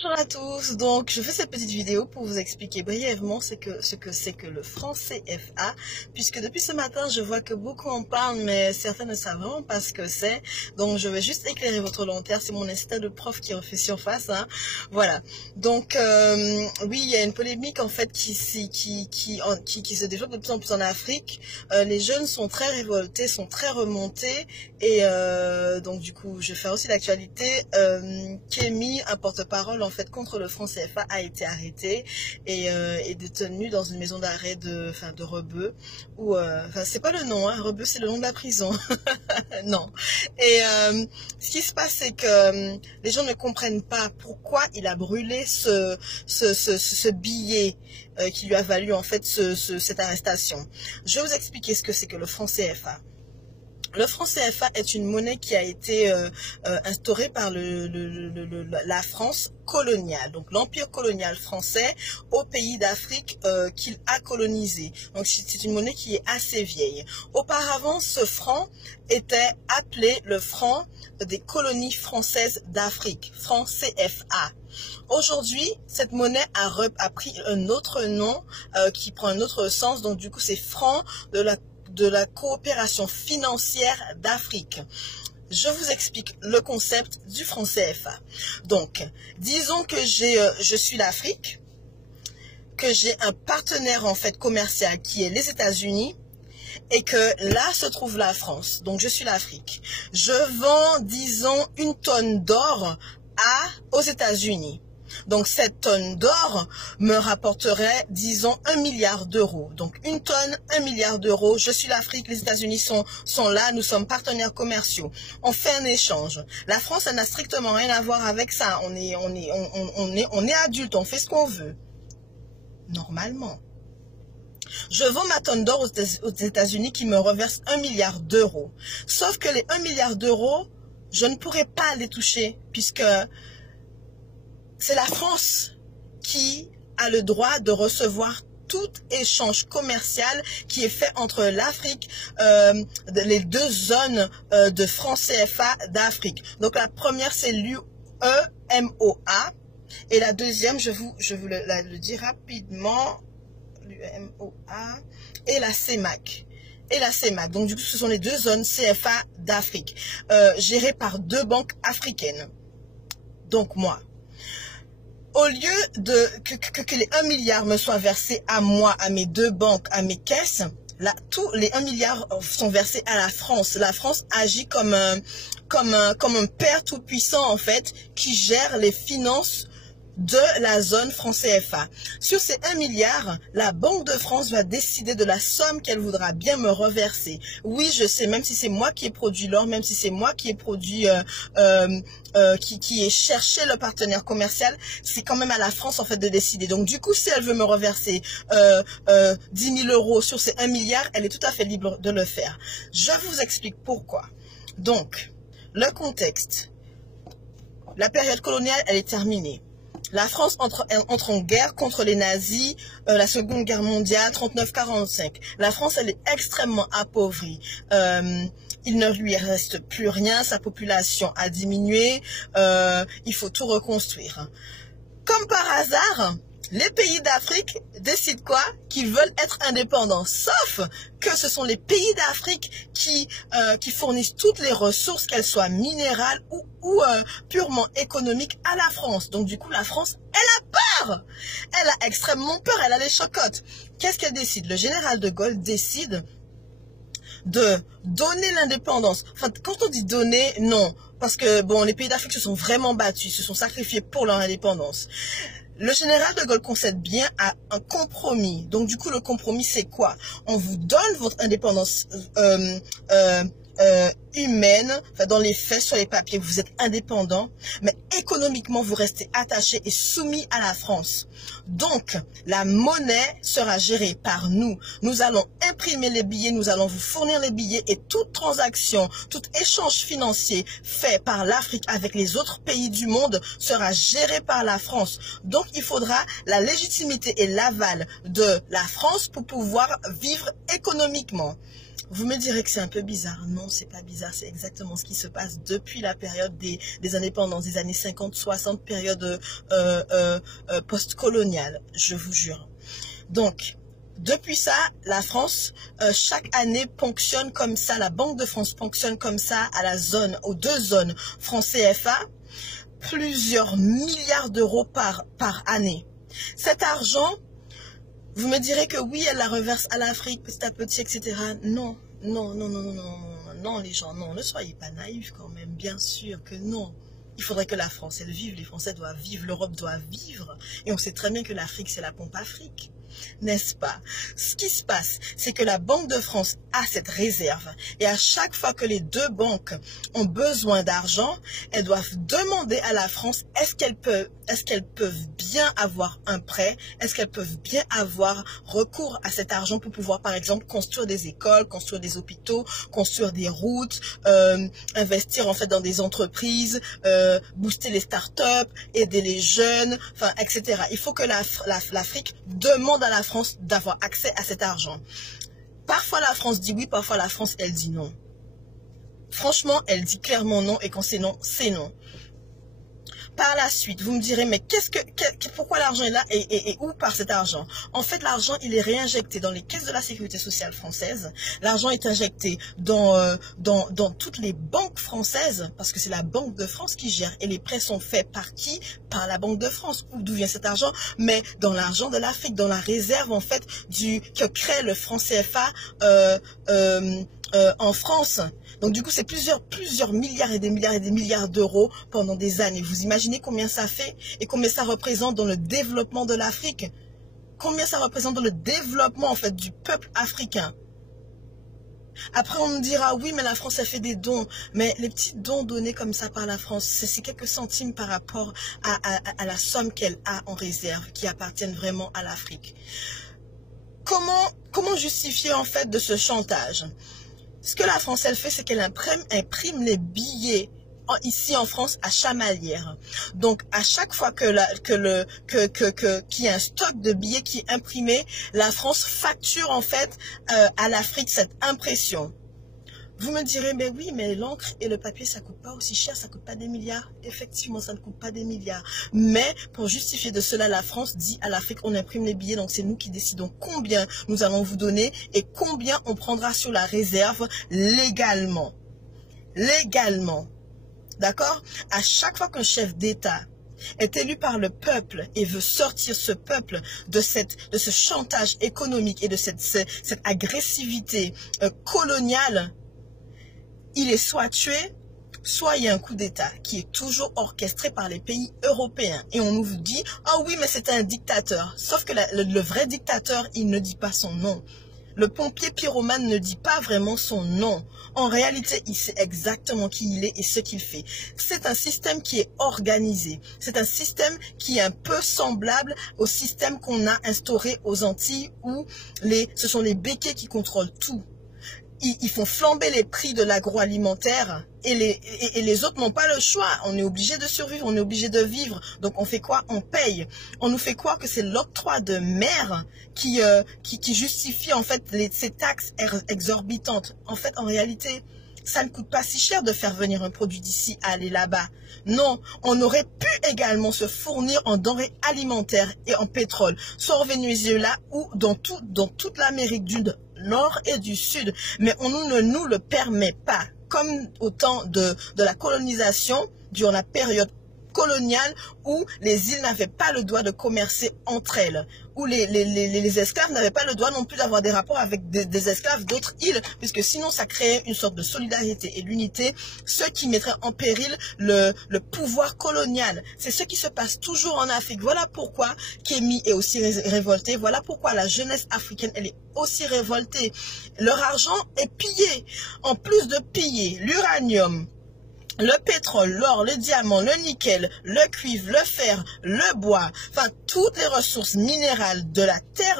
Bonjour à tous, donc je fais cette petite vidéo pour vous expliquer brièvement ce que c'est que le franc CFA, puisque depuis ce matin je vois que beaucoup en parlent mais certains ne savent vraiment pas ce que c'est, donc je vais juste éclairer votre volontaire, c'est mon instinct de prof qui refait surface, hein. Voilà, donc oui, il y a une polémique en fait qui se développe de plus en plus en Afrique. Les jeunes sont très révoltés, sont très remontés et donc du coup je vais faire aussi l'actualité. Kémy, un porte-parole en fait contre le franc CFA, a été arrêté et détenu dans une maison d'arrêt de Rebeu, ou enfin c'est pas le nom, hein, Rebeu c'est le nom de la prison. Non. Et ce qui se passe c'est que les gens ne comprennent pas pourquoi il a brûlé ce billet qui lui a valu en fait cette arrestation. Je vais vous expliquer ce que c'est que le franc CFA. Le franc CFA est une monnaie qui a été instaurée par la France coloniale, donc l'empire colonial français au pays d'Afrique qu'il a colonisé. Donc c'est une monnaie qui est assez vieille. Auparavant, ce franc était appelé le franc des colonies françaises d'Afrique, franc CFA. Aujourd'hui, cette monnaie a pris un autre nom qui prend un autre sens, donc du coup c'est franc de la coopération financière d'Afrique. Je vous explique le concept du franc CFA. Donc, disons que je suis l'Afrique, que j'ai un partenaire en fait commercial qui est les États-Unis, et que là se trouve la France. Donc, je suis l'Afrique. Je vends, disons, une tonne d'or aux États-Unis. Donc, cette tonne d'or me rapporterait, disons, 1 milliard d'euros. Donc, une tonne, 1 milliard d'euros. Je suis l'Afrique, les États-Unis sont là, nous sommes partenaires commerciaux. On fait un échange. La France, ça n'a strictement rien à voir avec ça. On est adulte, on fait ce qu'on veut. Normalement. Je vends ma tonne d'or aux États-Unis qui me reverse 1 milliard d'euros. Sauf que les 1 milliard d'euros, je ne pourrais pas les toucher puisque c'est la France qui a le droit de recevoir tout échange commercial qui est fait entre l'Afrique, les deux zones de franc CFA d'Afrique. Donc la première c'est l'UEMOA et la deuxième, je vous le dis rapidement, l'UEMOA et la CEMAC. Et la CEMAC. Donc du coup ce sont les deux zones CFA d'Afrique, gérées par deux banques africaines. Donc moi, au lieu que les 1 milliard me soient versés à moi, à mes deux banques, à mes caisses, là, tous les 1 milliard sont versés à la France. La France agit comme un père tout puissant, en fait, qui gère les finances de la zone franc CFA. Sur ces 1 milliard, la Banque de France va décider de la somme qu'elle voudra bien me reverser. Oui, je sais, même si c'est moi qui ai produit l'or, même si c'est moi qui ai produit, qui ai cherché le partenaire commercial, c'est quand même à la France en fait de décider. Donc du coup, si elle veut me reverser 10 000 euros sur ces 1 milliard, elle est tout à fait libre de le faire. Je vous explique pourquoi. Donc, le contexte. La période coloniale, elle est terminée. La France entre en guerre contre les nazis, la Seconde Guerre mondiale, 39-45. La France, elle est extrêmement appauvrie. Il ne lui reste plus rien, sa population a diminué, il faut tout reconstruire. Comme par hasard, les pays d'Afrique décident quoi? Qu'ils veulent être indépendants. Sauf que ce sont les pays d'Afrique qui fournissent toutes les ressources, qu'elles soient minérales ou purement économiques, à la France. Donc du coup, la France, elle a peur. Elle a extrêmement peur, elle a les chocottes. Qu'est-ce qu'elle décide? Le général de Gaulle décide de donner l'indépendance. Enfin, quand on dit donner, non. Parce que, bon, les pays d'Afrique se sont vraiment battus, se sont sacrifiés pour leur indépendance. Le général de Gaulle concède bien à un compromis. Donc, du coup, le compromis, c'est quoi? On vous donne votre indépendance humaine, enfin, dans les faits, sur les papiers, vous êtes indépendant, mais économiquement, vous restez attaché et soumis à la France. Donc, la monnaie sera gérée par nous. Nous allons imprimer les billets, nous allons vous fournir les billets et toute transaction, tout échange financier fait par l'Afrique avec les autres pays du monde sera géré par la France. Donc, il faudra la légitimité et l'aval de la France pour pouvoir vivre économiquement. Vous me direz que c'est un peu bizarre. Non, c'est pas bizarre, c'est exactement ce qui se passe depuis la période des indépendances, des années 50-60, période post-coloniale, je vous jure. Donc, depuis ça, la France, chaque année ponctionne comme ça, la Banque de France ponctionne comme ça à la zone, aux deux zones, francs CFA, plusieurs milliards d'euros par année. Cet argent, vous me direz que oui, elle la reverse à l'Afrique petit à petit, etc. Non, non, non, non, non, non, non, les gens, non, ne soyez pas naïfs quand même, bien sûr que non. Il faudrait que la France, elle vive, les Français doivent vivre, l'Europe doit vivre. Et on sait très bien que l'Afrique, c'est la pompe Afrique. N'est-ce pas? Ce qui se passe, c'est que la Banque de France a cette réserve. Et à chaque fois que les deux banques ont besoin d'argent, elles doivent demander à la France, est-ce qu'elles peuvent bien avoir un prêt? Est-ce qu'elles peuvent bien avoir recours à cet argent pour pouvoir, par exemple, construire des écoles, construire des hôpitaux, construire des routes, investir en fait dans des entreprises, booster les startups, aider les jeunes, enfin, etc. Il faut que l'Afrique demande à la France d'avoir accès à cet argent. Parfois la France dit oui, parfois la France elle dit non. Franchement, elle dit clairement non, et quand c'est non, c'est non. Par la suite, vous me direz, mais pourquoi l'argent est là et où part cet argent? En fait, l'argent, il est réinjecté dans les caisses de la sécurité sociale française. L'argent est injecté dans toutes les banques françaises, parce que c'est la Banque de France qui gère. Et les prêts sont faits par qui? Par la Banque de France. D'où vient cet argent? Mais dans l'argent de l'Afrique, dans la réserve, en fait, que crée le franc CFA en France. Donc du coup, c'est plusieurs milliards et des milliards d'euros pendant des années. Vous imaginez combien ça fait et combien ça représente dans le développement de l'Afrique? Combien ça représente dans le développement en fait du peuple africain? Après, on nous dira, oui, mais la France a fait des dons. Mais les petits dons donnés comme ça par la France, c'est quelques centimes par rapport à la somme qu'elle a en réserve, qui appartiennent vraiment à l'Afrique. Comment justifier en fait de ce chantage? Ce que la France, elle fait, c'est qu'elle imprime les billets ici en France à chamalière. Donc, à chaque fois qu'il y a un stock de billets qui est imprimé, la France facture en fait à l'Afrique cette impression. Vous me direz, mais oui, mais l'encre et le papier, ça coûte pas aussi cher, ça coûte pas des milliards. Effectivement, ça ne coûte pas des milliards. Mais pour justifier de cela, la France dit à l'Afrique, on imprime les billets, donc c'est nous qui décidons combien nous allons vous donner et combien on prendra sur la réserve légalement. Légalement. D'accord? À chaque fois qu'un chef d'État est élu par le peuple et veut sortir ce peuple de ce chantage économique et de cette agressivité coloniale, il est soit tué, soit il y a un coup d'État qui est toujours orchestré par les pays européens. Et on nous dit, ah oui, mais c'est un dictateur. Sauf que le vrai dictateur, il ne dit pas son nom. Le pompier pyromane ne dit pas vraiment son nom. En réalité, il sait exactement qui il est et ce qu'il fait. C'est un système qui est organisé. C'est un système qui est un peu semblable au système qu'on a instauré aux Antilles où ce sont les béquets qui contrôlent tout. Ils font flamber les prix de l'agroalimentaire et les autres n'ont pas le choix. On est obligé de survivre, on est obligé de vivre. Donc on fait quoi? On paye. On nous fait croire que c'est l'octroi de mer qui justifie en fait ces taxes exorbitantes. En fait, en réalité, ça ne coûte pas si cher de faire venir un produit d'ici à aller là-bas. Non, on aurait pu également se fournir en denrées alimentaires et en pétrole, soit au Venezuela ou dans toute l'Amérique du Nord et du Sud. Mais on ne nous le permet pas. Comme au temps de la colonisation, durant la période coloniale, où les îles n'avaient pas le droit de commercer entre elles, où les esclaves n'avaient pas le droit non plus d'avoir des rapports avec des esclaves d'autres îles, puisque sinon ça créait une sorte de solidarité et l'unité, ce qui mettrait en péril le pouvoir colonial. C'est ce qui se passe toujours en Afrique. Voilà pourquoi Kémy est aussi révolté, voilà pourquoi la jeunesse africaine, elle est aussi révoltée. Leur argent est pillé. En plus de piller l'uranium, le pétrole, l'or, le diamant, le nickel, le cuivre, le fer, le bois, enfin toutes les ressources minérales de la terre